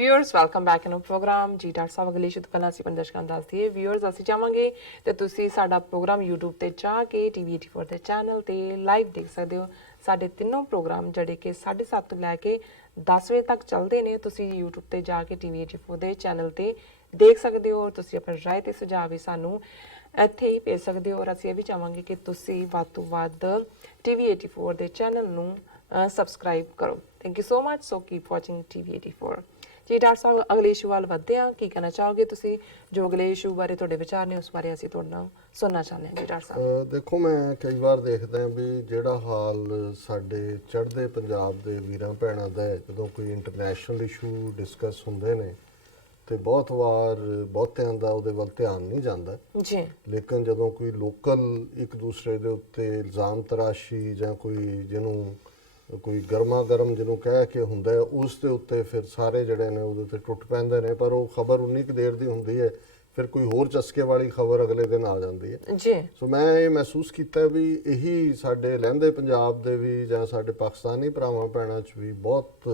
Viewers welcome back in program जी doctor साहब अगली शुद्ध पहला ਅਸੀਂ ਦਰਸ਼ਕਾਂ ਨੂੰ ਦੱਸ ਦਈਏ व्यूअर्स ਅਸੀਂ ਚਾਹਾਂਗੇ ਤੇ ਤੁਸੀਂ ਸਾਡਾ ਪ੍ਰੋਗਰਾਮ YouTube ਤੇ ਜਾ ਕੇ TV 84 ਦੇ ਚੈਨਲ ਤੇ ਲਾਈਵ ਦੇਖ ਸਕਦੇ ਹੋ। ਸਾਡੇ ਤਿੰਨੋਂ ਪ੍ਰੋਗਰਾਮ ਜਿਹੜੇ ਕਿ 7:30 ਤੋਂ ਲੈ ਕੇ 10 ਵਜੇ ਤੱਕ ਚੱਲਦੇ ਨੇ, ਤੁਸੀਂ YouTube ਤੇ ਜਾ ਕੇ TV 84 ਦੇ ਚੈਨਲ ਤੇ ਦੇਖ ਸਕਦੇ ਹੋ। ਤੁਸੀਂ ਆਪਣੀ ਰਾਏ ਤੇ ਸੁਝਾਅ ਵੀ ਸਾਨੂੰ ਇੱਥੇ ਹੀ ਭੇਜ ਸਕਦੇ ਹੋ। ਔਰ ਅਸੀਂ ਇਹ ਵੀ ਚਾਹਾਂਗੇ ਕਿ ਤੁਸੀਂ ਵੱਧ ਤੋਂ ਵੱਧ TV 84 ਦੇ ਚੈਨਲ ਨੂੰ ਸਬਸਕ੍ਰਾਈਬ ਕਰੋ। Thank you so much. So keep watching TV 84। जी डॉक्टर साहब अगले इशू वाल वधदे हां, की कहना चाहोगे तुसी जो अगले इशू बारे तुहाडे विचार ने उस बारे ਅਸੀਂ ਤੁਹਾਡੇ ਨਾਲ ਸੁਣਨਾ ਚਾਹੁੰਦੇ ਹਾਂ। ਜੀ ਡਾਕਟਰ ਸਾਹਿਬ ਦੇਖੋ, ਮੈਂ ਕਈ ਵਾਰ ਦੇਖਦਾ ਵੀ ਜਿਹੜਾ ਹਾਲ ਸਾਡੇ ਚੜ੍ਹਦੇ ਪੰਜਾਬ ਦੇ ਵੀਰਾਂ ਭੈਣਾਂ ਦਾ ਹੈ, ਜਦੋਂ ਕੋਈ ਇੰਟਰਨੈਸ਼ਨਲ ਇਸ਼ੂ ਡਿਸਕਸ ਹੁੰਦੇ ਨੇ ਤੇ ਬਹੁਤ ਵਾਰ ਬਹੁਤਿਆਂ ਦਾ ਉਹਦੇ ਵੱਲ ਧਿਆਨ ਨਹੀਂ ਜਾਂਦਾ ਜੀ, ਲੇਕਿਨ ਜਦੋਂ ਕੋਈ ਲੋਕਲ ਇੱਕ ਦੂਸਰੇ ਦੇ ਉੱਤੇ ਇਲਜ਼ਾਮ ਤਰਾਸ਼ੀ ਜਾਂ ਕੋਈ ਜਿਹਨੂੰ ਕੋਈ ਗਰਮਾ ਗਰਮ ਜਿਹਨੂੰ ਕਹਿ ਕੇ ਹੁੰਦਾ ਉਸ ਦੇ ਉੱਤੇ ਫਿਰ ਸਾਰੇ ਜਿਹੜੇ ਨੇ ਉਹਦੇ ਉੱਤੇ ਟੁੱਟ ਪੈਂਦੇ ਨੇ। ਪਰ ਉਹ ਖਬਰ ਉਨੀ ਕੁ ਦੇਰ ਦੀ ਹੁੰਦੀ ਹੈ, ਫਿਰ ਕੋਈ ਹੋਰ ਚਸਕੇ ਵਾਲੀ ਖਬਰ ਅਗਲੇ ਦਿਨ ਆ ਜਾਂਦੀ ਹੈ ਜੀ। ਸੋ ਮੈਂ ਇਹ ਮਹਿਸੂਸ ਕੀਤਾ ਵੀ ਇਹੀ ਸਾਡੇ ਲਹਿੰਦੇ ਪੰਜਾਬ ਦੇ ਵੀ ਜਾਂ ਸਾਡੇ ਪਾਕਿਸਤਾਨੀ ਭਰਾਵਾਂ ਭੈਣਾਂ 'ਚ ਵੀ ਬਹੁਤ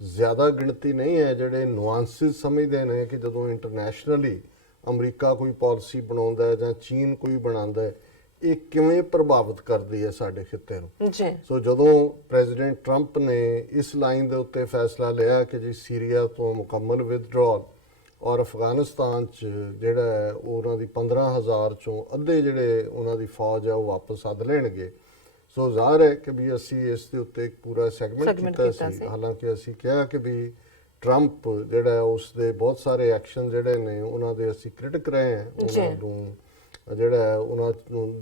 ਜ਼ਿਆਦਾ ਗਿਣਤੀ ਨਹੀਂ ਹੈ ਜਿਹੜੇ ਨੁਆਂਸਿਸ ਸਮਝਦੇ ਨੇ ਕਿ ਜਦੋਂ ਇੰਟਰਨੈਸ਼ਨਲੀ ਅਮਰੀਕਾ ਕੋਈ ਪਾਲਿਸੀ ਬਣਾਉਂਦਾ ਹੈ ਜਾਂ ਚੀਨ ਕੋਈ ਬਣਾਉਂਦਾ ਹੈ, ਇਹ ਕਿਵੇਂ ਪ੍ਰਭਾਵਿਤ ਕਰਦੀ ਹੈ ਸਾਡੇ ਖਿੱਤੇ ਨੂੰ ਜੀ। ਸੋ ਜਦੋਂ ਪ੍ਰੈਜ਼ੀਡੈਂਟ ਟਰੰਪ ਨੇ ਇਸ ਲਾਈਨ ਦੇ ਉੱਤੇ ਫੈਸਲਾ ਲਿਆ ਕਿ ਜੀ ਸੀਰੀਆ ਤੋਂ ਮੁਕੰਮਲ ਵਿਦਡਰਾਅਲ ਔਰ ਅਫਗਾਨਿਸਤਾਨ 'ਚ ਜਿਹੜਾ ਹੈ ਉਹਨਾਂ ਦੀ 15,000 ਚੋਂ ਅੱਧੇ ਜਿਹੜੇ ਉਹਨਾਂ ਦੀ ਫੌਜ ਹੈ ਉਹ ਵਾਪਸ ਸੱਦ ਲੈਣਗੇ, ਸੋ ਜ਼ਾਹਰ ਹੈ ਕਿ ਵੀ ਅਸੀਂ ਇਸ ਦੇ ਉੱਤੇ ਇੱਕ ਪੂਰਾ ਸੈਗਮੈਂਟ ਕੀਤਾ ਸੀ। ਹਾਲਾਂਕਿ ਅਸੀਂ ਕਿਹਾ ਕਿ ਵੀ ਟਰੰਪ ਜਿਹੜਾ ਉਸ ਦੇ ਬਹੁਤ ਸਾਰੇ ਐਕਸ਼ਨ ਜਿਹੜੇ ਨੇ ਉਹਨਾਂ ਦੇ ਅਸੀਂ ਕ੍ਰਿਟਿਕ ਰਹੇ ਹਾਂ, ਉਹਨਾਂ ਨੂੰ ਜਿਹੜਾ ਉਹਨਾਂ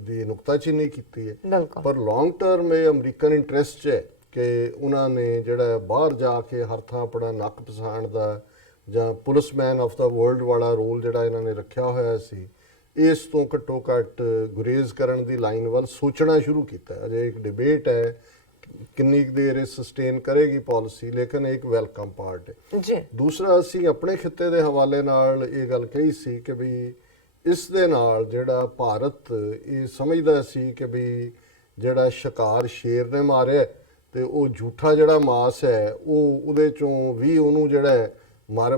ਦੀ ਨੁਕਤਾਚੀਨੀ ਕੀਤੀ ਹੈ। ਪਰ ਲੌਂਗ ਟਰਮ ਇਹ ਅਮਰੀਕਨ ਇੰਟਰਸਟ 'ਚ ਹੈ ਕਿ ਉਹਨਾਂ ਨੇ ਜਿਹੜਾ ਬਾਹਰ ਜਾ ਕੇ ਹਰ ਥਾਂ ਆਪਣਾ ਨੱਕ ਪਸਾਣ ਦਾ ਜਾਂ ਪੁਲਿਸਮੈਨ ਆਫ ਦਾ ਵਰਲਡ ਵਾਲਾ ਰੋਲ ਜਿਹੜਾ ਇਹਨਾਂ ਨੇ ਰੱਖਿਆ ਹੋਇਆ ਸੀ, ਇਸ ਤੋਂ ਘੱਟੋ ਘੱਟ ਗੁਰੇਜ਼ ਕਰਨ ਦੀ ਲਾਈਨ ਵੱਲ ਸੋਚਣਾ ਸ਼ੁਰੂ ਕੀਤਾ। ਅਜੇ ਇੱਕ ਡਿਬੇਟ ਹੈ ਕਿੰਨੀ ਕੁ ਦੇਰ ਇਹ ਸਸਟੇਨ ਕਰੇਗੀ ਪਾਲਿਸੀ, ਲੇਕਿਨ ਇੱਕ ਵੈਲਕਮ ਪਾਰਟ ਹੈ। ਦੂਸਰਾ, ਅਸੀਂ ਆਪਣੇ ਖਿੱਤੇ ਦੇ ਹਵਾਲੇ ਨਾਲ ਇਹ ਗੱਲ ਕਹੀ ਸੀ ਕਿ ਵੀ ਇਸ ਦੇ ਨਾਲ ਜਿਹੜਾ ਭਾਰਤ ਇਹ ਸਮਝਦਾ ਸੀ ਕਿ ਵੀ ਜਿਹੜਾ ਸ਼ਿਕਾਰ ਸ਼ੇਰ ਨੇ ਮਾਰਿਆ ਤੇ ਉਹ ਝੂਠਾ ਜਿਹੜਾ ਮਾਸ ਹੈ ਉਹ ਉਹਦੇ ਚੋਂ ਵੀ ਉਹਨੂੰ ਜਿਹੜਾ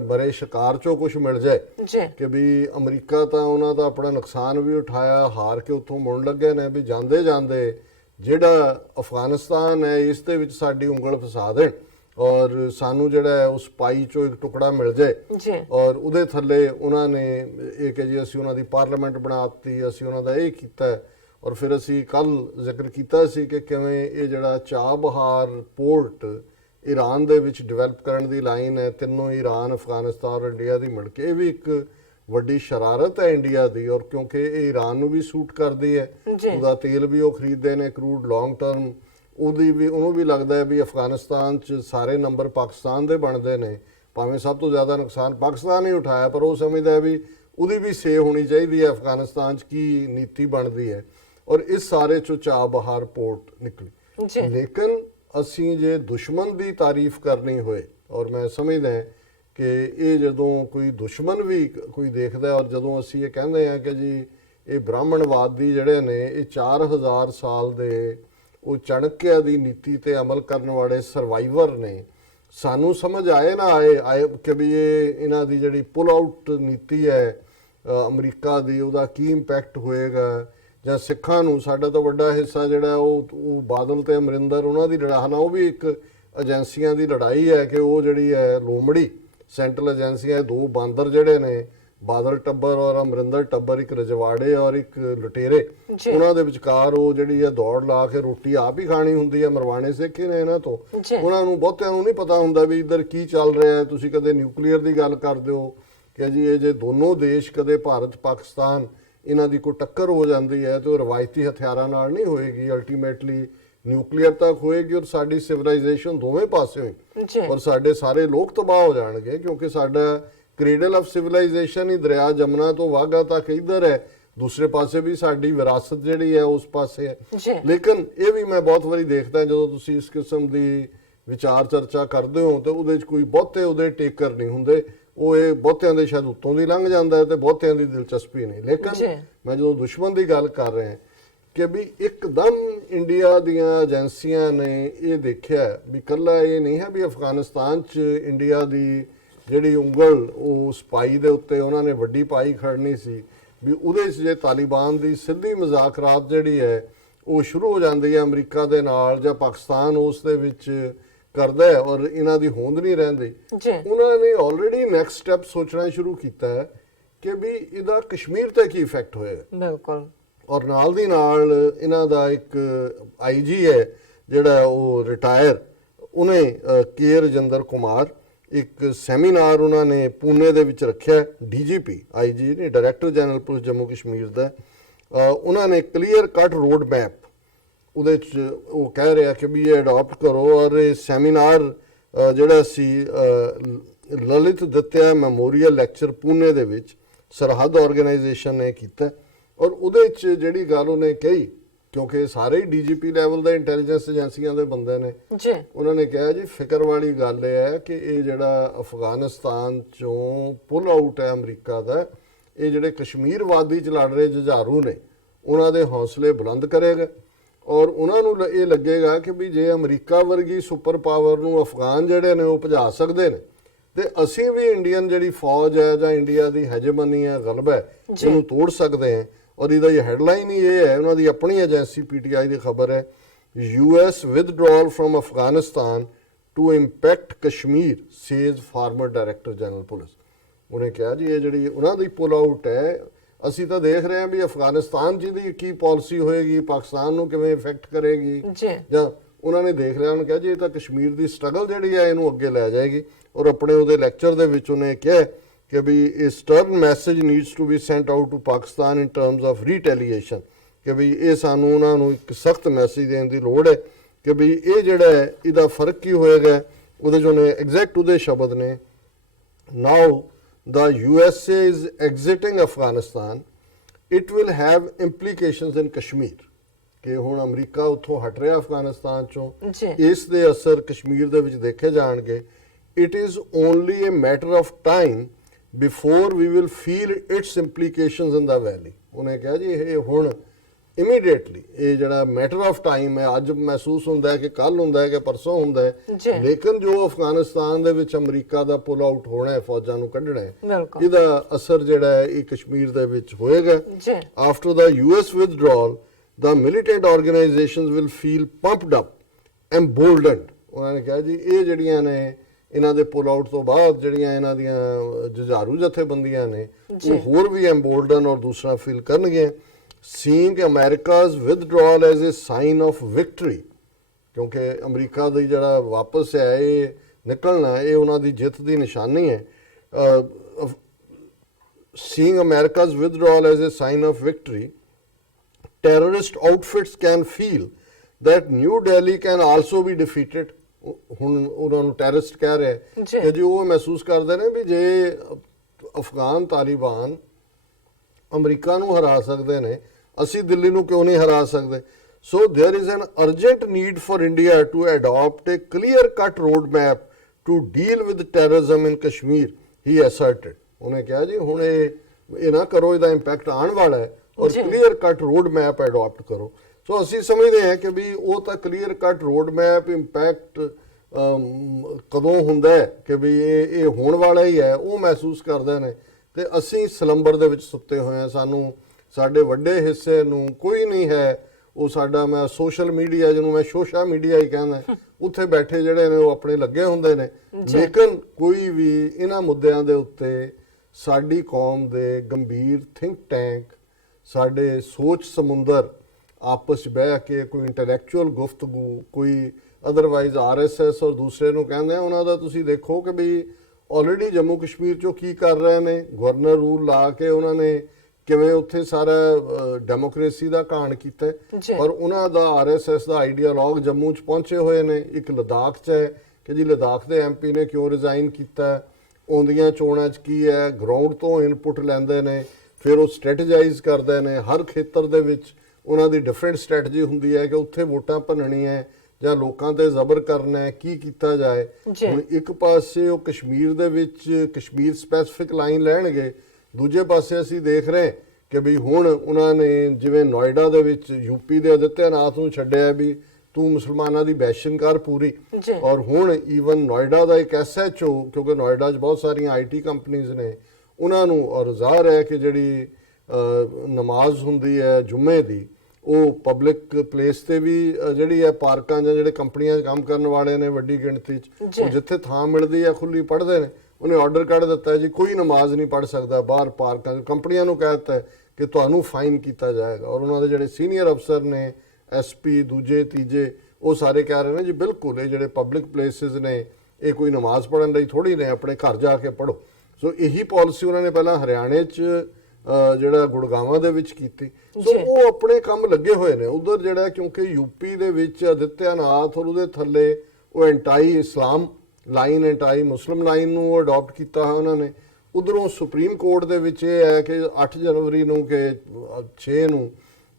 ਮਰੇ ਸ਼ਿਕਾਰ ਚੋਂ ਕੁਝ ਮਿਲ ਜਾਏ ਕਿ ਵੀ ਅਮਰੀਕਾ ਤਾਂ ਉਹਨਾਂ ਦਾ ਆਪਣਾ ਨੁਕਸਾਨ ਵੀ ਉਠਾਇਆ, ਹਾਰ ਕੇ ਉੱਥੋਂ ਮੁੜਨ ਲੱਗੇ ਨੇ ਵੀ ਜਾਂਦੇ ਜਾਂਦੇ ਜਿਹੜਾ ਅਫਗਾਨਿਸਤਾਨ ਹੈ ਇਸ ਦੇ ਵਿੱਚ ਸਾਡੀ ਉਂਗਲ ਫਸਾ ਦੇਣ ਔਰ ਸਾਨੂੰ ਜਿਹੜਾ ਉਸ ਪਾਈ ਚੋਂ ਇੱਕ ਟੁਕੜਾ ਮਿਲ ਜਾਏ ਔਰ ਉਹਦੇ ਥੱਲੇ ਉਹਨਾਂ ਨੇ ਇਹ ਕਿ ਜੀ ਅਸੀਂ ਉਹਨਾਂ ਦੀ ਪਾਰਲੀਮੈਂਟ ਬਣਾ ਦਿੱਤੀ, ਅਸੀਂ ਉਹਨਾਂ ਦਾ ਇਹ ਕੀਤਾ। ਔਰ ਫਿਰ ਅਸੀਂ ਕੱਲ੍ਹ ਜ਼ਿਕਰ ਕੀਤਾ ਸੀ ਕਿ ਕਿਵੇਂ ਇਹ ਜਿਹੜਾ ਚਾਬਹਾਰ ਪੋਰਟ ਈਰਾਨ ਦੇ ਵਿੱਚ ਡਿਵੈਲਪ ਕਰਨ ਦੀ ਲਾਈਨ ਹੈ, ਤਿੰਨੋਂ ਈਰਾਨ, ਅਫਗਾਨਿਸਤਾਨ ਔਰ ਇੰਡੀਆ ਦੀ ਮਿਲ ਕੇ, ਇਹ ਵੀ ਇੱਕ ਵੱਡੀ ਸ਼ਰਾਰਤ ਹੈ ਇੰਡੀਆ ਦੀ। ਔਰ ਕਿਉਂਕਿ ਇਹ ਈਰਾਨ ਨੂੰ ਵੀ ਸੂਟ ਕਰਦੀ ਹੈ, ਉਹਦਾ ਤੇਲ ਵੀ ਉਹ ਖਰੀਦਦੇ ਨੇ ਕਰੂਡ ਲੌਂਗ ਟਰਮ, ਉਹਨੂੰ ਵੀ ਲੱਗਦਾ ਹੈ ਵੀ ਅਫਗਾਨਿਸਤਾਨ 'ਚ ਸਾਰੇ ਨੰਬਰ ਪਾਕਿਸਤਾਨ ਦੇ ਬਣਦੇ ਨੇ, ਭਾਵੇਂ ਸਭ ਤੋਂ ਜ਼ਿਆਦਾ ਨੁਕਸਾਨ ਪਾਕਿਸਤਾਨ ਹੀ ਉਠਾਇਆ, ਪਰ ਉਹ ਸਮਝਦਾ ਹੈ ਵੀ ਉਹਦੀ ਵੀ ਸੇ ਹੋਣੀ ਚਾਹੀਦੀ ਹੈ ਅਫਗਾਨਿਸਤਾਨ 'ਚ ਕੀ ਨੀਤੀ ਬਣਦੀ ਹੈ। ਔਰ ਇਸ ਸਾਰੇ 'ਚੋਂ ਚਾਬਹਾਰ ਪੋਰਟ ਨਿਕਲੀ। ਲੇਕਿਨ ਅਸੀਂ ਜੇ ਦੁਸ਼ਮਣ ਦੀ ਤਾਰੀਫ ਕਰਨੀ ਹੋਏ, ਔਰ ਮੈਂ ਸਮਝਦਾ ਕਿ ਇਹ ਜਦੋਂ ਕੋਈ ਦੁਸ਼ਮਣ ਵੀ ਕੋਈ ਦੇਖਦਾ ਔਰ ਜਦੋਂ ਅਸੀਂ ਇਹ ਕਹਿੰਦੇ ਹਾਂ ਕਿ ਜੀ ਇਹ ਬ੍ਰਾਹਮਣਵਾਦੀ ਜਿਹੜੇ ਨੇ ਇਹ 4000 ਸਾਲ ਦੇ ਉਹ ਚਾਣਕਿਆ ਦੀ ਨੀਤੀ ਤੇ ਅਮਲ ਕਰਨ ਵਾਲੇ ਸਰਵਾਈਵਰ ਨੇ, ਸਾਨੂੰ ਸਮਝ ਆਏ ਨਾ ਆਏ ਕਿ ਵੀ ਇਹਨਾਂ ਦੀ ਜਿਹੜੀ ਪੁੱਲ ਆਊਟ ਨੀਤੀ ਹੈ ਅਮਰੀਕਾ ਦੀ, ਉਹਦਾ ਕੀ ਇੰਪੈਕਟ ਹੋਏਗਾ। ਜਾਂ ਸਿੱਖਾਂ ਨੂੰ ਸਾਡਾ ਤਾਂ ਵੱਡਾ ਹਿੱਸਾ ਜਿਹੜਾ ਉਹ ਬਾਦਲ ਤੇ ਅਮਰਿੰਦਰ ਉਹਨਾਂ ਦੀ ਲੜਾਈ, ਉਹ ਵੀ ਇੱਕ ਏਜੰਸੀਆਂ ਦੀ ਲੜਾਈ ਹੈ ਕਿ ਉਹ ਜਿਹੜੀ ਹੈ ਲੋਮੜੀ ਸੈਂਟਰਲ ਏਜੰਸੀਆਂ, ਦੋ ਬਾਂਦਰ ਜਿਹੜੇ ਨੇ ਬਾਦਲ ਟੱਬਰ ਔਰ ਅਮਰਿੰਦਰ ਟੱਬਰ, ਇੱਕ ਰਜਵਾੜੇ ਔਰ ਇੱਕ ਲੁਟੇਰੇ, ਉਹਨਾਂ ਦੇ ਵਿਚਕਾਰ ਉਹ ਜਿਹੜੀ ਹੈ ਦੌੜ ਲਾ ਕੇ ਰੋਟੀ ਆਪ ਹੀ ਖਾਣੀ ਹੁੰਦੀ ਹੈ। ਮਰਵਾਣੇ ਸਿੱਖੇ ਨੇ ਇਹਨਾਂ ਤੋਂ, ਉਹਨਾਂ ਨੂੰ ਬਹੁਤਿਆਂ ਨੂੰ ਨਹੀਂ ਪਤਾ ਹੁੰਦਾ ਵੀ ਇੱਧਰ ਕੀ ਚੱਲ ਰਿਹਾ ਹੈ। ਤੁਸੀਂ ਕਦੇ ਨਿਊਕਲੀਅਰ ਦੀ ਗੱਲ ਕਰਦੇ ਹੋ ਕਿ ਜੀ ਇਹ ਜੇ ਦੋਨੋਂ ਦੇਸ਼ ਕਦੇ ਭਾਰਤ ਪਾਕਿਸਤਾਨ ਇਹਨਾਂ ਦੀ ਕੋਈ ਟੱਕਰ ਹੋ ਜਾਂਦੀ ਹੈ ਤੇ ਉਹ ਰਵਾਇਤੀ ਹਥਿਆਰਾਂ ਨਾਲ ਨਹੀਂ ਹੋਏਗੀ, ਅਲਟੀਮੇਟਲੀ ਨਿਊਕਲੀਅਰ ਤੱਕ ਹੋਏਗੀ ਔਰ ਸਾਡੀ ਸਿਵਲਾਈਜੇਸ਼ਨ ਦੋਵੇਂ ਪਾਸੇ ਹੋਈ ਔਰ ਸਾਡੇ ਸਾਰੇ ਲੋਕ ਤਬਾਹ ਹੋ ਜਾਣਗੇ, ਕਿਉਂਕਿ ਸਾਡਾ ਕ੍ਰੇਡਲ ਆਫ ਸਿਵਲਾਈਜੇਸ਼ਨ ਹੀ ਦਰਿਆ ਜਮਨਾ ਤੋਂ ਵਾਘਾ ਤੱਕ ਇੱਧਰ ਹੈ, ਦੂਸਰੇ ਪਾਸੇ ਵੀ ਸਾਡੀ ਵਿਰਾਸਤ ਜਿਹੜੀ ਹੈ ਉਸ ਪਾਸੇ ਹੈ। ਲੇਕਿਨ ਇਹ ਵੀ ਮੈਂ ਬਹੁਤ ਵਾਰੀ ਦੇਖਦਾ ਜਦੋਂ ਤੁਸੀਂ ਇਸ ਕਿਸਮ ਦੀ ਵਿਚਾਰ ਚਰਚਾ ਕਰਦੇ ਹੋ ਤੇ ਉਹਦੇ 'ਚ ਕੋਈ ਬਹੁਤੇ ਉਹਦੇ ਟੇਕਰ ਨਹੀਂ ਹੁੰਦੇ, ਉਹ ਇਹ ਬਹੁਤਿਆਂ ਦੇ ਸ਼ਾਇਦ ਉੱਤੋਂ ਦੀ ਲੰਘ ਜਾਂਦਾ ਹੈ ਤੇ ਬਹੁਤਿਆਂ ਦੀ ਦਿਲਚਸਪੀ ਨਹੀਂ। ਲੇਕਿਨ ਮੈਂ ਜਦੋਂ ਦੁਸ਼ਮਣ ਦੀ ਗੱਲ ਕਰ ਰਿਹਾ ਕਿ ਵੀ ਇੱਕਦਮ ਇੰਡੀਆ ਦੀਆਂ ਏਜੰਸੀਆਂ ਨੇ ਇਹ ਦੇਖਿਆ ਵੀ ਇਕੱਲਾ ਇਹ ਨਹੀਂ ਹੈ ਵੀ ਅਫਗਾਨਿਸਤਾਨ 'ਚ ਇੰਡੀਆ ਦੀ ਜਿਹੜੀ ਉਂਗਲ ਉਹ ਸਪਾਈ ਦੇ ਉੱਤੇ ਉਹਨਾਂ ਨੇ ਵੱਡੀ ਪਾਈ ਖੜਨੀ ਸੀ ਵੀ ਉਹਦੇ 'ਚ ਜੇ ਤਾਲਿਬਾਨ ਦੀ ਸਿੱਧੀ ਮੁਜ਼ਾਕਰਾਤ ਜਿਹੜੀ ਹੈ ਉਹ ਸ਼ੁਰੂ ਹੋ ਜਾਂਦੀ ਹੈ ਅਮਰੀਕਾ ਦੇ ਨਾਲ ਜਾਂ ਪਾਕਿਸਤਾਨ ਉਸ ਦੇ ਵਿੱਚ ਕਰਦਾ ਹੈ ਔਰ ਇਹਨਾਂ ਦੀ ਹੋਂਦ ਨਹੀਂ ਰਹਿੰਦੀ, ਉਹਨਾਂ ਨੇ ਆਲਰੇਡੀ ਨੈਕਸਟ ਸਟੈਪ ਸੋਚਣਾ ਸ਼ੁਰੂ ਕੀਤਾ ਹੈ ਕਿ ਵੀ ਇਹਦਾ ਕਸ਼ਮੀਰ ਤੇ ਕੀ ਇਫੈਕਟ ਹੋਏਗਾ। ਬਿਲਕੁਲ। ਔਰ ਨਾਲ ਦੀ ਨਾਲ ਇਹਨਾਂ ਦਾ ਇੱਕ ਆਈਜੀ ਹੈ ਜਿਹੜਾ ਉਹ ਰਿਟਾਇਰ, ਉਹਨੇ ਕੇ ਰਜਿੰਦਰ ਕੁਮਾਰ, ਇੱਕ ਸੈਮੀਨਾਰ ਉਹਨਾਂ ਨੇ ਪੂਨੇ ਦੇ ਵਿੱਚ ਰੱਖਿਆ, ਡੀਜੀਪੀ ਆਈਜੀ ਨੇ, director general police Jammu Kashmir ਦਾ, ਉਹਨਾਂ ਨੇ ਕਲੀਅਰ ਕੱਟ ਰੋਡ ਮੈਪ ਉਹਦੇ 'ਚ ਉਹ ਕਹਿ ਰਿਹਾ ਕਿ ਵੀ ਇਹ ਅਡਾਪਟ ਕਰੋ। ਔਰ ਇਹ ਸੈਮੀਨਾਰ ਜਿਹੜਾ ਸੀ ਲਲਿਤ ਦੱਤਿਆ ਮੈਮੋਰੀਅਲ ਲੈਕਚਰ ਪੂਨੇ ਦੇ ਵਿੱਚ ਸਰਹੱਦ ਆਰਗੇਨਾਈਜੇਸ਼ਨ ਨੇ ਕੀਤਾ ਔਰ ਉਹਦੇ 'ਚ ਜਿਹੜੀ ਗੱਲ ਉਹਨੇ ਕਹੀ, ਕਿਉਂਕਿ ਸਾਰੇ ਹੀ ਡੀਜੀਪੀ ਲੈਵਲ ਦੇ ਇੰਟੈਲੀਜੈਂਸ ਏਜੰਸੀਆਂ ਦੇ ਬੰਦੇ ਨੇ, ਉਹਨਾਂ ਨੇ ਕਿਹਾ ਜੀ ਫਿਕਰ ਵਾਲੀ ਗੱਲ ਇਹ ਹੈ ਕਿ ਇਹ ਜਿਹੜਾ ਅਫਗਾਨਿਸਤਾਨ ਚੋਂ ਪੁੱਲ ਆਊਟ ਹੈ ਅਮਰੀਕਾ ਦਾ, ਇਹ ਜਿਹੜੇ ਕਸ਼ਮੀਰ ਵਾਦੀ 'ਚ ਲੜ ਰਹੇ ਜੁਝਾਰੂ ਨੇ ਉਹਨਾਂ ਦੇ ਹੌਸਲੇ ਬੁਲੰਦ ਕਰੇਗਾ ਔਰ ਉਹਨਾਂ ਨੂੰ ਇਹ ਲੱਗੇਗਾ ਕਿ ਵੀ ਜੇ ਅਮਰੀਕਾ ਵਰਗੀ ਸੁਪਰ ਪਾਵਰ ਨੂੰ ਅਫਗਾਨ ਜਿਹੜੇ ਨੇ ਉਹ ਭਜਾ ਸਕਦੇ ਨੇ ਤੇ ਅਸੀਂ ਵੀ ਇੰਡੀਅਨ ਜਿਹੜੀ ਫੌਜ ਹੈ ਜਾਂ ਇੰਡੀਆ ਦੀ ਹੈਜਮਨੀ ਹੈ, ਗਲਬਾ ਹੈ, ਇਹਨੂੰ ਤੋੜ ਸਕਦੇ ਹਾਂ। ਔਰ ਇਹਦਾ ਇਹ ਹੈਡਲਾਈਨ ਹੀ ਇਹ ਹੈ, ਉਹਨਾਂ ਦੀ ਆਪਣੀ ਏਜੰਸੀ ਪੀਟੀਆਈ ਦੀ ਖਬਰ ਹੈ, US withdrawal from Afghanistan to impact Kashmir says former director general police। ਉਹਨੇ ਕਿਹਾ ਜੀ ਇਹ ਜਿਹੜੀ ਉਹਨਾਂ ਦੀ ਪੁੱਲ ਆਊਟ ਹੈ, ਅਸੀਂ ਤਾਂ ਦੇਖ ਰਹੇ ਹਾਂ ਵੀ ਅਫਗਾਨਿਸਤਾਨ ਜਿਹਦੀ ਕੀ ਪਾਲਿਸੀ ਹੋਏਗੀ, ਪਾਕਿਸਤਾਨ ਨੂੰ ਕਿਵੇਂ ਇਫੈਕਟ ਕਰੇਗੀ, ਜਾਂ ਉਹਨਾਂ ਨੇ ਦੇਖ ਲਿਆ, ਉਹਨੇ ਕਿਹਾ ਜੀ ਇਹ ਤਾਂ ਕਸ਼ਮੀਰ ਦੀ ਸਟਰਗਲ ਜਿਹੜੀ ਹੈ ਇਹਨੂੰ ਅੱਗੇ ਲੈ ਜਾਏਗੀ। ਔਰ ਆਪਣੇ ਉਹਦੇ ਲੈਕਚਰ ਦੇ ਵਿੱਚ ਉਹਨੇ ਕਿਹਾ ਕਿ ਵੀ ਇਹ stern message needs to be sent out to Pakistan in terms of retaliation, ਕਿ ਵੀ ਇਹ ਸਾਨੂੰ ਉਹਨਾਂ ਨੂੰ ਇੱਕ ਸਖਤ ਮੈਸੇਜ ਦੇਣ ਦੀ ਲੋੜ ਹੈ ਕਿ ਵੀ ਇਹ ਜਿਹੜਾ ਹੈ ਇਹਦਾ ਫਰਕ ਕੀ ਹੋਏਗਾ। ਉਹਦੇ 'ਚ ਉਹਨੇ ਐਗਜ਼ੈਕਟ ਉਹਦੇ ਸ਼ਬਦ ਨੇ, ਨਾਓ the USA is exiting Afghanistan, it will have implications in Kashmir, ਕਿ ਹੁਣ ਅਮਰੀਕਾ ਉੱਥੋਂ ਹਟ ਰਿਹਾ ਅਫਗਾਨਿਸਤਾਨ ਚੋਂ, ਇਸ ਦੇ ਅਸਰ ਕਸ਼ਮੀਰ ਦੇ ਵਿੱਚ ਦੇਖੇ ਜਾਣਗੇ। It is only a matter of time before we will feel its implications in the valley। ਉਹਨੇ ਕਿਹਾ ਜੀ ਇਹ ਹੁਣ ਇਮੀਡੀਏਟਲੀ ਇਹ ਜਿਹੜਾ ਮੈਟਰ ਆਫ ਟਾਈਮ ਹੈ, ਅੱਜ ਮਹਿਸੂਸ ਹੁੰਦਾ ਹੈ ਕਿ ਕੱਲ ਹੁੰਦਾ ਹੈ ਕਿ ਪਰਸੋਂ ਹੁੰਦਾ ਹੈ, ਲੇਕਿਨ ਜੋ ਅਫਗਾਨਿਸਤਾਨ ਦੇ ਵਿੱਚ ਅਮਰੀਕਾ ਦਾ ਪੁੱਲ ਆਊਟ ਹੋਣਾ ਹੈ, ਫੌਜਾਂ ਨੂੰ ਕੱਢਣਾ ਹੈ, ਇਹਦਾ ਅਸਰ ਜਿਹੜਾ ਹੈ ਇਹ ਕਸ਼ਮੀਰ ਦੇ ਵਿੱਚ ਹੋਏਗਾ। After the US withdrawal the militant organizations will feel pumped up, emboldened। ਉਹਨਾਂ ਨੇ ਕਿਹਾ ਜੀ ਇਹ ਜਿਹੜੀਆਂ ਨੇ ਇਹਨਾਂ ਦੇ ਪੁੱਲ ਆਊਟ ਤੋਂ ਬਾਅਦ ਜਿਹੜੀਆਂ ਇਹਨਾਂ ਦੀਆਂ ਜੁਝਾਰੂ ਜਥੇਬੰਦੀਆਂ ਨੇ ਉਹ ਹੋਰ ਵੀ ਐਮਬੋਲਡਨ ਔਰ ਦੂਸਰਾ ਫੀਲ ਕਰਨਗੇ। seeing America's withdrawal as a sign of victory, ਕਿਉਂਕਿ ਅਮਰੀਕਾ ਦੀ ਜਿਹੜਾ ਵਾਪਸ ਹੈ ਇਹ ਨਿਕਲਣਾ ਇਹ ਉਹਨਾਂ ਦੀ ਜਿੱਤ ਦੀ ਨਿਸ਼ਾਨੀ ਹੈ। seeing America's withdrawal as a sign of victory, terrorist outfits can feel that New Delhi can also be defeated। ਹੁਣ ਉਹਨਾਂ ਨੂੰ ਟੈਰਰਿਸਟ ਕਹਿ ਰਹੇ ਕਿ ਜੀ ਉਹ ਮਹਿਸੂਸ ਕਰਦੇ ਨੇ ਵੀ ਜੇ ਅਫਗਾਨ ਤਾਲਿਬਾਨ ਅਮਰੀਕਾ ਨੂੰ ਹਰਾ ਸਕਦੇ ਨੇ, ਅਸੀਂ ਦਿੱਲੀ ਨੂੰ ਕਿਉਂ ਨਹੀਂ ਹਰਾ ਸਕਦੇ। So there is an urgent need for India to adopt a clear-cut roadmap to deal with terrorism in Kashmir, he asserted। ਉਹਨੇ ਕਿਹਾ ਜੀ ਹੁਣ ਇਹ ਨਾ ਕਰੋ, ਇਹਦਾ ਇੰਪੈਕਟ ਆਉਣ ਵਾਲਾ ਹੈ ਔਰ clear-cut roadmap adopt ਕਰੋ। ਸੋ ਅਸੀਂ ਸਮਝਦੇ ਹਾਂ ਕਿ ਵੀ ਉਹ ਤਾਂ ਕਲੀਅਰ-ਕੱਟ ਰੋਡ-ਮੈਪ ਇੰਪੈਕਟ ਕਦੋਂ ਹੁੰਦਾ ਹੈ ਕਿ ਵੀ ਇਹ ਹੋਣ ਵਾਲਾ ਹੀ ਹੈ, ਉਹ ਮਹਿਸੂਸ ਕਰਦੇ ਨੇ ਤੇ ਅਸੀਂ ਸਲੰਬਰ ਦੇ ਵਿੱਚ ਸੁੱਤੇ ਹੋਏ ਹਾਂ। ਸਾਨੂੰ ਸਾਡੇ ਵੱਡੇ ਹਿੱਸੇ ਨੂੰ ਕੋਈ ਨਹੀਂ ਹੈ, ਉਹ ਸਾਡਾ ਮੈਂ ਸੋਸ਼ਲ ਮੀਡੀਆ ਜਿਹਨੂੰ ਮੈਂ ਸੋਸ਼ਲ ਮੀਡੀਆ ਹੀ ਕਹਿੰਦਾ, ਉੱਥੇ ਬੈਠੇ ਜਿਹੜੇ ਨੇ ਉਹ ਆਪਣੇ ਲੱਗੇ ਹੁੰਦੇ ਨੇ, ਲੇਕਿਨ ਕੋਈ ਵੀ ਇਹਨਾਂ ਮੁੱਦਿਆਂ ਦੇ ਉੱਤੇ ਸਾਡੀ ਕੌਮ ਦੇ ਗੰਭੀਰ ਥਿੰਕ ਟੈਂਕ, ਸਾਡੇ ਸੋਚ ਸਮੁੰਦਰ ਆਪਸ ਬਹਿ ਕੇ ਕੋਈ ਇੰਟੈਲੈਕਚੁਅਲ ਗੁਫ਼ਤਗੂ, ਕੋਈ ਅਦਰਵਾਈਜ਼ RSS ਔਰ ਦੂਸਰੇ ਨੂੰ ਕਹਿੰਦੇ ਆ ਉਹਨਾਂ ਦਾ ਤੁਸੀਂ ਦੇਖੋ ਕਿ ਵੀ ਆਲਰੇਡੀ ਜੰਮੂ ਕਸ਼ਮੀਰ 'ਚੋਂ ਕੀ ਕਰ ਰਹੇ ਨੇ, ਗਵਰਨਰ ਰੂਲ ਲਾ ਕੇ ਉਹਨਾਂ ਨੇ ਕਿਵੇਂ ਉੱਥੇ ਸਾਰਾ ਡੈਮੋਕ੍ਰੇਸੀ ਦਾ ਘਾਣ ਕੀਤਾ ਔਰ ਉਹਨਾਂ ਦਾ RSS ਦਾ ਆਈਡੀਆਲੌਗ ਜੰਮੂ 'ਚ ਪਹੁੰਚੇ ਹੋਏ ਨੇ। ਇੱਕ ਲਦਾਖ 'ਚ ਹੈ ਕਿ ਜੀ ਲਦਾਖ ਦੇ MP ਨੇ ਕਿਉਂ ਰਿਜ਼ਾਈਨ ਕੀਤਾ, ਆਉਂਦੀਆਂ ਚੋਣਾਂ 'ਚ ਕੀ ਹੈ, ਗਰਾਊਂਡ ਤੋਂ ਇਨਪੁਟ ਲੈਂਦੇ ਨੇ, ਫਿਰ ਉਹ ਸਟ੍ਰੈਟੇਜਾਈਜ਼ ਕਰਦੇ ਨੇ। ਹਰ ਖੇਤਰ ਦੇ ਵਿੱਚ ਉਹਨਾਂ ਦੀ ਡਿਫਰੈਂਟ ਸਟ੍ਰੈਟਜੀ ਹੁੰਦੀ ਹੈ ਕਿ ਉੱਥੇ ਵੋਟਾਂ ਭੰਨਣੀਆਂ ਜਾਂ ਲੋਕਾਂ ਤੇ ਜ਼ਬਰ ਕਰਨਾ ਹੈ, ਕੀ ਕੀਤਾ ਜਾਏ। ਹੁਣ ਇੱਕ ਪਾਸੇ ਉਹ ਕਸ਼ਮੀਰ ਦੇ ਵਿੱਚ ਕਸ਼ਮੀਰ ਸਪੈਸੀਫਿਕ ਲਾਈਨ ਲੈਣਗੇ, ਦੂਜੇ ਪਾਸੇ ਅਸੀਂ ਦੇਖ ਰਹੇ ਕਿ ਵੀ ਹੁਣ ਉਹਨਾਂ ਨੇ ਜਿਵੇਂ ਨੋਇਡਾ ਦੇ ਵਿੱਚ UP ਦੇ ਆਦਿੱਤਿਆਨਾਥ ਨੂੰ ਛੱਡਿਆ ਵੀ ਤੂੰ ਮੁਸਲਮਾਨਾਂ ਦੀ ਬੈਸ਼ਿੰਗ ਕਰ ਪੂਰੀ। ਜੀ। ਔਰ ਹੁਣ ਈਵਨ ਨੋਇਡਾ ਦਾ ਇੱਕ SHO, ਕਿਉਂਕਿ ਨੋਇਡਾ 'ਚ ਬਹੁਤ ਸਾਰੀਆਂ IT ਕੰਪਨੀਆਂ ਨੇ, ਉਹਨਾਂ ਨੂੰ ਔਰ ਜ਼ਾਹਰ ਹੈ ਕਿ ਜਿਹੜੀ ਨਮਾਜ਼ ਹੁੰਦੀ ਹੈ ਜੁਮੇ ਦੀ, ਉਹ ਪਬਲਿਕ ਪਲੇਸ ਤੇ ਵੀ ਜਿਹੜੀ ਹੈ ਪਾਰਕਾਂ ਜਾਂ ਜਿਹੜੇ ਕੰਪਨੀਆਂ 'ਚ ਕੰਮ ਕਰਨ ਵਾਲੇ ਨੇ ਵੱਡੀ ਗਿਣਤੀ 'ਚ, ਉਹ ਜਿੱਥੇ ਥਾਂ ਮਿਲਦੀ ਹੈ ਖੁੱਲੀ ਪੜ੍ਹਦੇ ਨੇ। ਉਹਨੇ ਆਰਡਰ ਕੱਢ ਦਿੱਤਾ ਜੀ ਕੋਈ ਨਮਾਜ਼ ਨਹੀਂ ਪੜ੍ਹ ਸਕਦਾ ਬਾਹਰ ਪਾਰਕਾਂ 'ਚ। ਕੰਪਨੀਆਂ ਨੂੰ ਕਹਿ ਦਿੱਤਾ ਕਿ ਤੁਹਾਨੂੰ ਫਾਈਨ ਕੀਤਾ ਜਾਏਗਾ। ਔਰ ਉਹਨਾਂ ਦੇ ਜਿਹੜੇ ਸੀਨੀਅਰ ਅਫਸਰ ਨੇ, SP ਦੂਜੇ ਤੀਜੇ, ਉਹ ਸਾਰੇ ਕਹਿ ਰਹੇ ਨੇ ਜੀ ਬਿਲਕੁਲ ਇਹ ਜਿਹੜੇ ਪਬਲਿਕ ਪਲੇਸਿਸ ਨੇ ਇਹ ਕੋਈ ਨਮਾਜ਼ ਪੜ੍ਹਨ ਲਈ ਥੋੜੀ ਨੇ, ਆਪਣੇ ਘਰ ਜਾ ਕੇ ਪੜ੍ਹੋ। ਸੋ ਇਹੀ ਪਾਲਿਸੀ ਉਹਨਾਂ ਨੇ ਪਹਿਲਾਂ ਹਰਿਆਣੇ 'ਚ ਜਿਹੜਾ ਗੁੜਗਾਵਾਂ ਦੇ ਵਿੱਚ ਕੀਤੀ। ਸੋ ਉਹ ਆਪਣੇ ਕੰਮ ਲੱਗੇ ਹੋਏ ਨੇ ਉਧਰ, ਜਿਹੜਾ ਕਿਉਂਕਿ UP ਦੇ ਵਿੱਚ ਆਦਿੱਤਿਆਨਾਥ ਔਰ ਉਹਦੇ ਥੱਲੇ ਉਹ ਐਂਟਾਈ ਇਸਲਾਮ ਲਾਈਨ, ਐਂਟਾਈ ਮੁਸਲਿਮ ਲਾਈਨ ਨੂੰ ਅਡਾਪਟ ਕੀਤਾ ਹੈ ਉਹਨਾਂ ਨੇ। ਉਧਰੋਂ ਸੁਪਰੀਮ ਕੋਰਟ ਦੇ ਵਿੱਚ ਇਹ ਹੈ ਕਿ 8 ਜਨਵਰੀ ਨੂੰ ਕਿ 6 ਨੂੰ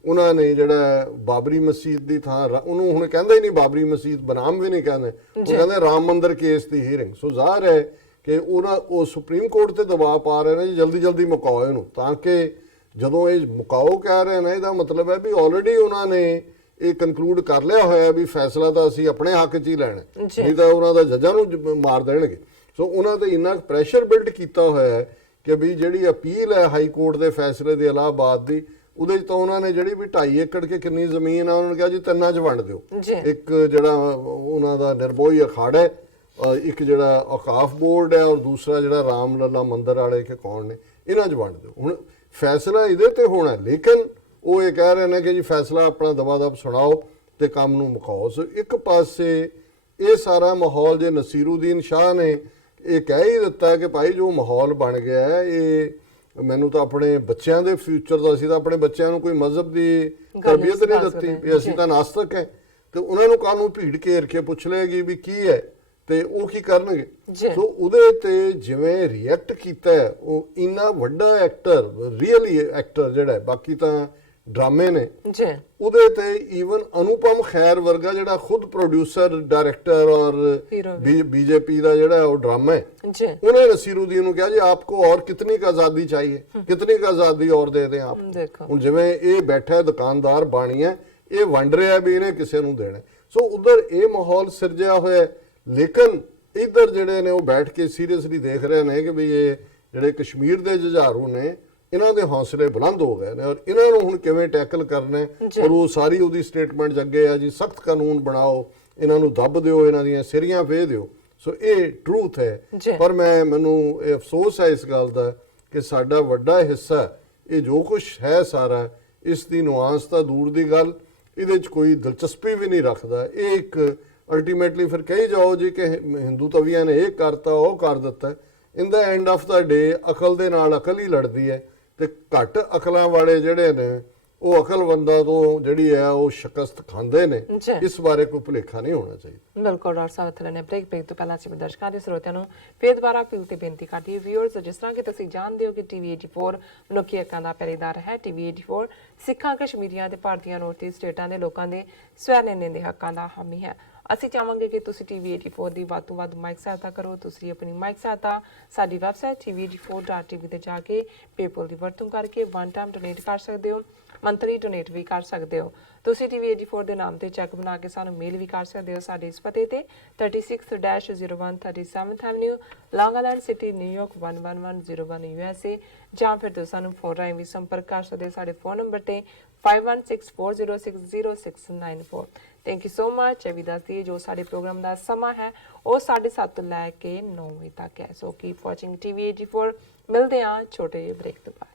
ਉਹਨਾਂ ਨੇ ਜਿਹੜਾ ਬਾਬਰੀ ਮਸਜਿਦ ਦੀ ਥਾਂ, ਉਹਨੂੰ ਹੁਣ ਕਹਿੰਦੇ ਹੀ ਨਹੀਂ ਬਾਬਰੀ ਮਸਜਿਦ, ਬਨਾਮ ਵੀ ਨਹੀਂ ਕਹਿੰਦੇ, ਉਹ ਕਹਿੰਦੇ ਰਾਮ ਮੰਦਿਰ ਕੇਸ ਦੀ ਹੀਅਰਿੰਗ। ਸੋ ਜ਼ਾਹਰ ਹੈ ਕਿ ਉਹ ਸੁਪਰੀਮ ਕੋਰਟ ਤੇ ਦਬਾਅ ਪਾ ਰਹੇ ਨੇ ਜੀ ਜਲਦੀ ਜਲਦੀ ਮੁਕਾਓ ਇਹਨੂੰ, ਤਾਂ ਕਿ ਜਦੋਂ ਇਹ ਮੁਕਾਓ ਕਹਿ ਰਹੇ ਨੇ ਇਹਦਾ ਮਤਲਬ ਹੈ ਵੀ ਆਲਰੇਡੀ ਉਹਨਾਂ ਨੇ ਇਹ ਕਨਕਲੂਡ ਕਰ ਲਿਆ ਹੋਇਆ ਵੀ ਫੈਸਲਾ ਤਾਂ ਅਸੀਂ ਆਪਣੇ ਹੱਕ 'ਚ ਹੀ ਲੈਣਾ, ਨਹੀਂ ਤਾਂ ਉਹਨਾਂ ਦਾ ਜੱਜਾਂ ਨੂੰ ਮਾਰ ਦੇਣਗੇ। ਸੋ ਉਹਨਾਂ ਤੇ ਇੰਨਾ ਪ੍ਰੈਸ਼ਰ ਬਿਲਡ ਕੀਤਾ ਹੋਇਆ ਹੈ ਕਿ ਵੀ ਜਿਹੜੀ ਅਪੀਲ ਹੈ ਹਾਈ ਕੋਰਟ ਦੇ ਫੈਸਲੇ ਦੇ ਇਲਾਹਾਬਾਦ ਦੀ, ਉਹਦੇ 'ਚ ਤਾਂ ਉਹਨਾਂ ਨੇ ਜਿਹੜੀ ਵੀ 2.5 ਏਕੜ ਕੇ ਕਿੰਨੀ ਜ਼ਮੀਨ ਆ ਉਹਨਾਂ ਨੇ ਕਿਹਾ ਜੀ 3 'ਚ ਵੰਡ ਦਿਓ। ਇੱਕ ਜਿਹੜਾ ਉਹਨਾਂ ਦਾ ਨਿਰਮੋਹੀ ਅਖਾੜਾ ਹੈ, ਇੱਕ ਜਿਹੜਾ ਔਕਾਫ ਬੋਰਡ ਹੈ, ਔਰ ਦੂਸਰਾ ਜਿਹੜਾ ਰਾਮ ਲੱਲਾ ਮੰਦਿਰ ਵਾਲੇ ਕਿ ਕੌਣ ਨੇ, ਇਹਨਾਂ 'ਚ ਵੰਡ ਦਿਓ। ਹੁਣ ਫੈਸਲਾ ਇਹਦੇ ਤੇ ਹੋਣਾ, ਲੇਕਿਨ ਉਹ ਇਹ ਕਹਿ ਰਹੇ ਨੇ ਕਿ ਜੀ ਫੈਸਲਾ ਆਪਣਾ ਦਬਾ-ਦਬ ਸੁਣਾਓ ਤੇ ਕੰਮ ਨੂੰ ਮੁਕਾਓ। ਸੋ ਇੱਕ ਪਾਸੇ ਇਹ ਸਾਰਾ ਮਾਹੌਲ ਜੇ ਨਸੀਰੁਦੀਨ ਸ਼ਾਹ ਨੇ ਇਹ ਕਹਿ ਹੀ ਦਿੱਤਾ ਕਿ ਭਾਈ ਜੋ ਮਾਹੌਲ ਬਣ ਗਿਆ ਹੈ ਇਹ ਮੈਨੂੰ ਤਾਂ ਆਪਣੇ ਬੱਚਿਆਂ ਦੇ ਫਿਊਚਰ ਦਾ, ਅਸੀਂ ਤਾਂ ਆਪਣੇ ਬੱਚਿਆਂ ਨੂੰ ਕੋਈ ਮਜ਼ਹਬ ਦੀ ਤਰਬੀਅਤ ਨਹੀਂ ਦਿੱਤੀ ਵੀ ਅਸੀਂ ਤਾਂ ਨਾਸਤਕ ਹੈ, ਤੇ ਉਹਨਾਂ ਨੂੰ ਕਾਹਨੂੰ ਭੀੜ ਘੇਰ ਕੇ ਪੁੱਛ ਲਏਗੀ ਵੀ ਕੀ ਹੈ ਤੇ ਉਹ ਕੀ ਕਰਨਗੇ। ਸੋ ਉਹਦੇ ਤੇ ਜਿਵੇਂ ਰਿਐਕਟ ਕੀਤਾ ਉਹ ਇੰਨਾ ਵੱਡਾ ਐਕਟਰ, ਰੀਅਲੀ ਐਕਟਰ ਜਿਹੜਾ, ਬਾਕੀ ਤਾਂ ਡਰਾਮੇ ਨੇ, ਉਹਦੇ ਤੇ ਈਵਨ ਅਨੁਪਮ ਖੈਰ ਵਰਗਾ ਜਿਹੜਾ ਖੁਦ ਪ੍ਰੋਡਿਊਸਰ ਡਾਇਰੈਕਟਰ ਔਰ BJP ਦਾ ਜਿਹੜਾ ਉਹ ਡਰਾਮਾ ਹੈ, ਉਹਨੇ ਨਸੀਰੁਦੀਨ ਨੂੰ ਕਿਹਾ ਜੀ ਆਪਕੋ और कितनी का आजादी चाहिए, कितनी का आजादी और दे दें आप। ਹੁਣ ਜਿਵੇਂ ਇਹ ਬੈਠਾ ਦੁਕਾਨਦਾਰ ਬਾਣੀਆ, ਇਹ ਵੰਡ ਰਿਹਾ ਵੀ ਇਹਨੇ ਕਿਸੇ ਨੂੰ ਦੇਣਾ। ਸੋ ਉਧਰ ਇਹ ਮਾਹੌਲ ਸਿਰਜਿਆ ਹੋਇਆ, ਲੇਕਿਨ ਇੱਧਰ ਜਿਹੜੇ ਨੇ ਉਹ ਬੈਠ ਕੇ ਸੀਰੀਅਸਲੀ ਦੇਖ ਰਹੇ ਨੇ ਕਿ ਵੀ ਇਹ ਜਿਹੜੇ ਕਸ਼ਮੀਰ ਦੇ ਜੁਝਾਰੂ ਨੇ ਇਹਨਾਂ ਦੇ ਹੌਸਲੇ ਬੁਲੰਦ ਹੋ ਗਏ ਨੇ ਔਰ ਇਹਨਾਂ ਨੂੰ ਹੁਣ ਕਿਵੇਂ ਟੈਕਲ ਕਰਨਾ ਹੈ। ਔਰ ਉਹ ਸਾਰੀ ਉਹਦੀ ਸਟੇਟਮੈਂਟ ਅੱਗੇ ਆ ਜੀ ਸਖਤ ਕਾਨੂੰਨ ਬਣਾਓ, ਇਹਨਾਂ ਨੂੰ ਦੱਬ ਦਿਓ, ਇਹਨਾਂ ਦੀਆਂ ਸਿਰੀਆਂ ਫੇਹ ਦਿਓ। ਸੋ ਇਹ ਟਰੂਥ ਹੈ, ਪਰ ਮੈਨੂੰ ਇਹ ਅਫਸੋਸ ਹੈ ਇਸ ਗੱਲ ਦਾ ਕਿ ਸਾਡਾ ਵੱਡਾ ਹਿੱਸਾ ਇਹ ਜੋ ਕੁਝ ਹੈ ਸਾਰਾ, ਇਸ ਦੀ ਨੁਆਂਸ ਤਾਂ ਦੂਰ ਦੀ ਗੱਲ, ਇਹਦੇ 'ਚ ਕੋਈ ਦਿਲਚਸਪੀ ਵੀ ਨਹੀਂ ਰੱਖਦਾ। ਇਹ ਇੱਕ ਅਲਟੀਮੇਟਲੀ ਫਿਰ ਕਹੀ ਜਾਓ ਜੀ ਕਿ ਹਿੰਦੂ ਤਵੀਆਂ ਨੇ ਇਹ ਕਰਤਾ ਉਹ ਕਰ ਦਿੱਤਾ, ਇਨ ਦਾ ਐਂਡ ਆਫ ਦਾ ਡੇ ਅਕਲ ਦੇ ਨਾਲ ਅਕਲ ਹੀ ਲੜਦੀ ਹੈ, ਤੇ ਘੱਟ ਅਕਲਾਂ ਵਾਲੇ ਜਿਹੜੇ ਨੇ ਉਹ ਅਕਲਵੰਦਾਂ ਤੋਂ ਜਿਹੜੀ ਹੈ ਉਹ ਸ਼ਿਕਸਤ ਖਾਂਦੇ ਨੇ। ਇਸ ਬਾਰੇ ਕੋਈ ਭੁਲੇਖਾ ਨਹੀਂ ਹੋਣਾ ਚਾਹੀਦਾ। ਬਿਲਕੁਲ ਡਾਕਟਰ ਸਾਹਿਬ, ਥੱਲੇ ਨੇ ਬ੍ਰੇਕ ਤੋਂ ਪਹਿਲਾਂ ਅਸੀਂ ਦਰਸ਼ਕਾਂ ਦੇ ਸਰੋਤਿਆਂ ਨੂੰ ਫੇਰ ਦੁਬਾਰਾ ਅਪੀਲ ਤੇ ਬੇਨਤੀ ਕਰਦੀ ਹੈ ਵਿਊਅਰਸ, ਜਿਸ ਤਰ੍ਹਾਂ ਕਿ ਤੁਸੀਂ ਜਾਣਦੇ ਹੋ ਕਿ TV84 ਮਨੁੱਖੀ ਹੱਕਾਂ ਦਾ ਪਹਿਰੇਦਾਰ ਹੈ। TV84 ਸਿੱਖਾਂ, ਕਸ਼ਮੀਰੀਆਂ ਤੇ ਭਾਰਤੀਆਂ ਨੌਰਥ ਈਸਟ ਸਟੇਟਾਂ ਦੇ ਲੋਕਾਂ ਦੇ ਸਵੈ ਨਿਰਣੇ ਦੇ ਹੱਕਾਂ ਦਾ ਹਾਮੀ ਹੈ। ਅਸੀਂ ਚਾਹਾਂਗੇ ਕਿ ਤੁਸੀਂ TV84 ਦੀ ਵੱਧ ਤੋਂ ਵੱਧ ਮਾਈਕ ਸਹਾਇਤਾ ਕਰੋ। ਤੁਸੀਂ ਆਪਣੀ ਮਾਈਕ ਸਹਾਇਤਾ ਸਾਡੀ ਵੈਬਸਾਈਟ TV84.tv ਤੇ ਜਾ ਕੇ ਪੇਪਲ ਦੀ ਵਰਤੋਂ ਕਰਕੇ ਵਨ ਟਾਈਮ ਡੋਨੇਟ ਕਰ ਸਕਦੇ ਹੋ, ਮੰਥਲੀ ਡੋਨੇਟ ਵੀ ਕਰ ਸਕਦੇ ਹੋ। ਤੁਸੀਂ TV84 ਦੇ ਨਾਮ ਤੇ ਚੈੱਕ ਬਣਾ ਕੇ ਸਾਨੂੰ ਮੇਲ ਵੀ ਕਰ ਸਕਦੇ ਹੋ ਸਾਡੇ ਇਸ ਪਤੇ ਤੇ 36-01 37th ਐਵਨਿਊ, ਲੌਂਗ ਆਈਲੈਂਡ ਸਿਟੀ, ਨਿਊਯਾਰਕ 11101 USA, ਜਾਂ ਫਿਰ ਤੁਸੀਂ ਸਾਨੂੰ ਫੋਨ ਰਾਹੀਂ ਵੀ ਸੰਪਰਕ ਕਰ ਸਕਦੇ ਹੋ ਸਾਡੇ ਫੋਨ ਨੰਬਰ ਤੇ 5164060694। Thank you so much. ਵੀ ਦੱਸਦੀ ਜੋ ਸਾਡੇ ਪ੍ਰੋਗਰਾਮ ਦਾ ਸਮਾਂ ਹੈ ਉਹ 7:30 ਤੋਂ ਲੈ ਕੇ 9 ਵਜੇ ਤੱਕ ਹੈ। ਸੋ ਕੀਪ ਵਾਚਿੰਗ TV84। ਮਿਲਦੇ ਹਾਂ ਛੋਟੇ ਜਿਹੇ ਬ੍ਰੇਕ ਤੋਂ ਬਾਅਦ।